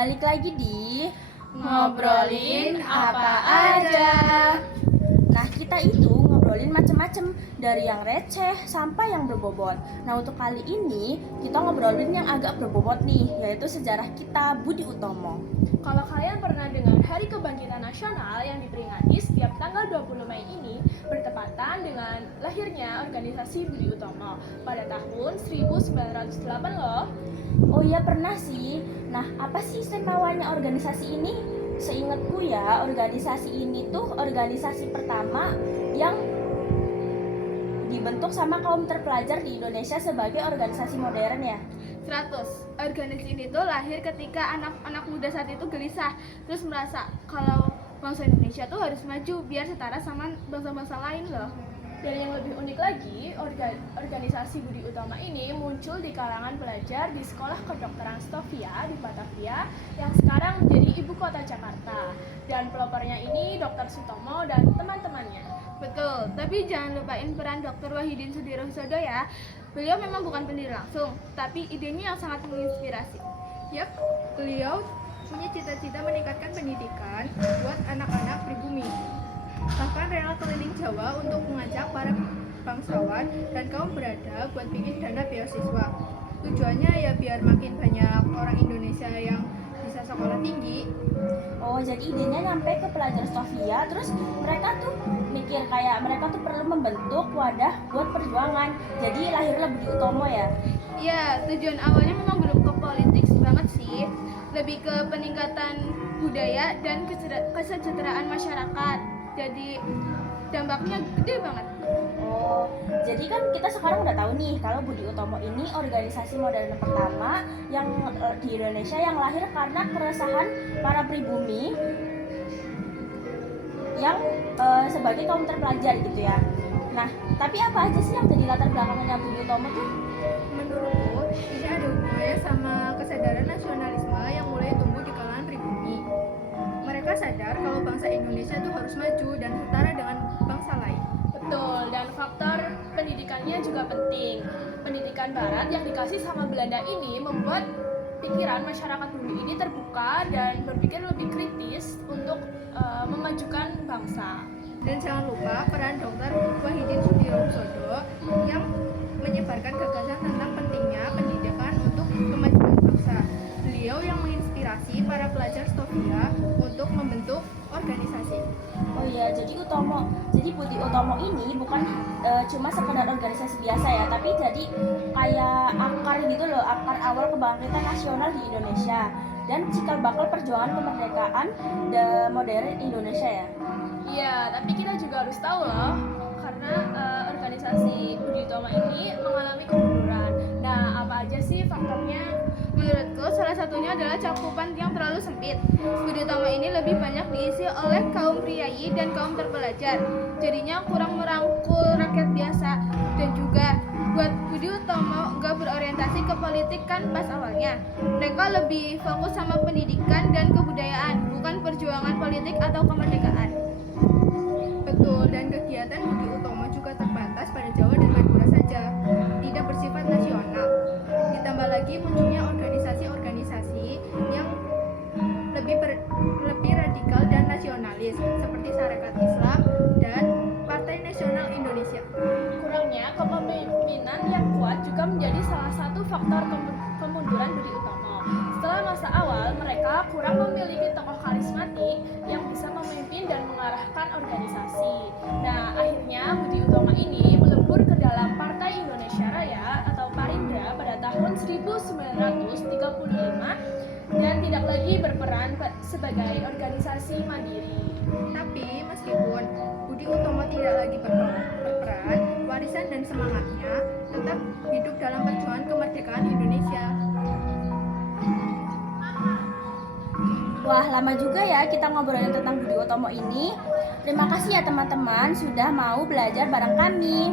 balik lagi di Ngobrolin apa aja. Nah, kita itu ngobrolin macem-macem, dari yang receh sampai yang berbobot. Nah, untuk kali ini kita ngobrolin yang agak berbobot nih, yaitu sejarah kita Budi Utomo. Kalau kalian pernah dengar Hari Kebangkitan Nasional yang diperingati setiap tanggal 20 Mei ini bertepatan dengan lahirnya organisasi Budi Utomo pada tahun 1908 loh. Oh iya, pernah sih. Nah, apa sih istimewanya organisasi ini? Seingatku ya, organisasi ini tuh organisasi pertama yang dibentuk sama kaum terpelajar di Indonesia sebagai organisasi modern ya. 100. Organisasi ini tuh lahir ketika anak-anak muda saat itu gelisah, terus merasa kalau bangsa Indonesia tuh harus maju biar setara sama bangsa-bangsa lain loh. Dan yang lebih unik lagi, organisasi Budi Utomo ini muncul di kalangan pelajar di Sekolah Kedokteran Stovia di Batavia yang sekarang menjadi ibu kota Jakarta. Dan pelopornya ini Dr. Sutomo dan teman-temannya. Betul, tapi jangan lupain peran Dr. Wahidin Sudirohusodo ya. Beliau memang bukan pendiri langsung, tapi idenya yang sangat menginspirasi. Yap, beliau punya cita-cita meningkatkan pendidikan buat anak-anak pribumi. Bahkan rela keliling Jawa untuk mengajak para bangsawan dan kaum berada buat bikin dana beasiswa. Tujuannya ya biar makin banyak orang Indonesia yang bisa sekolah tinggi. Oh, jadi idenya nyampe ke pelajar Stovia, terus mereka tuh mikir kayak mereka tuh perlu membentuk wadah buat perjuangan. Jadi lahirlah Budi Utomo ya. Ya, tujuan awalnya memang belum ke politik banget sih. Lebih ke peningkatan budaya dan kesejahteraan masyarakat. Jadi dampaknya gede banget. Oh, jadi kan kita sekarang udah tahu nih kalau Budi Utomo ini organisasi modern pertama yang di Indonesia yang lahir karena keresahan para pribumi yang sebagai kaum terpelajar gitu ya. Nah, tapi apa aja sih yang jadi latar belakangnya Budi Utomo tuh? Menurutku, ini ada hubungannya sama kesadaran nasionalisme yang mulai tumbuh di kalangan pribumi. Mereka sadar kalau bangsa Indonesia itu harus maju dan setara dengan bangsa lain. Betul, dan faktor pendidikannya juga penting. Pendidikan barat yang dikasih sama Belanda ini membuat pikiran masyarakat bumi ini terbuka dan berpikir lebih kritis untuk memajukan bangsa. Dan jangan lupa peran Dr. Wahidin Sudirohusodo yang menyebarkan gagasan tentang pentingnya pendidikan untuk kemajuan bangsa. Beliau yang menginspirasi para pelajar Stovia untuk membentuk organisasi. Oh iya, jadi Budi Utomo ini bukan cuma sekedar organisasi biasa ya, tapi jadi kayak akar gitu loh, akar awal kebangkitan nasional di Indonesia dan cikal bakal perjuangan kemerdekaan modern Indonesia ya. Iya, tapi kita juga harus tahu loh, karena organisasi Budi Utomo ini mengalami kemunduran. Nah, apa aja sih faktornya? Menurutku salah satunya adalah cakupan yang terlalu sempit. Budi Utomo ini lebih banyak diisi oleh kaum priayi dan kaum terpelajar. Jadinya kurang merangkul rakyat biasa. Dan juga buat Budi Utomo nggak berorientasi ke politik kan pas awalnya. Mereka lebih fokus sama pendidikan dan kebudayaan, bukan perjuangan politik atau kemerdekaan. Betul, dan kegiatan Budi Utomo juga terbatas pada Jawa dan Madura saja, tidak bersifat nasional. Ditambah lagi munculnya organisasi-organisasi yang lebih radikal dan nasionalis, seperti Sarekat Islam dan Partai Nasional Indonesia. Kurangnya kepemimpinan yang kuat juga menjadi salah satu faktor kemunduran Budi Utomo. Setelah masa awal, mereka kurang memiliki tokoh karismatik yang bisa memimpin dan mengarahkan organisasi. Nah, akhirnya Budi Utomo ini melebur ke dalam Partai Indonesia Raya atau Parindra pada tahun 1935 dan tidak lagi berperan sebagai organisasi mandiri. Tapi meskipun Budi Utomo tidak lagi berperan, warisan dan semangatnya tetap hidup dalam perjuangan kemerdekaan Indonesia. Wah, lama juga ya kita ngobrolin tentang Budi Utomo ini. Terima kasih ya teman-teman sudah mau belajar bareng kami.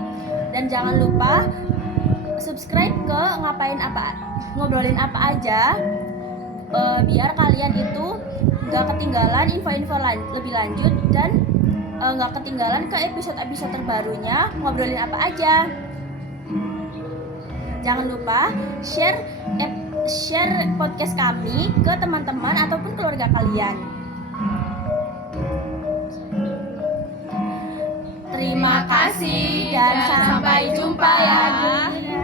Dan jangan lupa subscribe ke ngobrolin apa aja, biar kalian itu gak ketinggalan info-info lebih lanjut dan gak ketinggalan ke episode-episode terbarunya ngobrolin apa aja. Jangan lupa share podcast kami ke teman-teman ataupun keluarga kalian. Terima kasih dan sampai jumpa ya.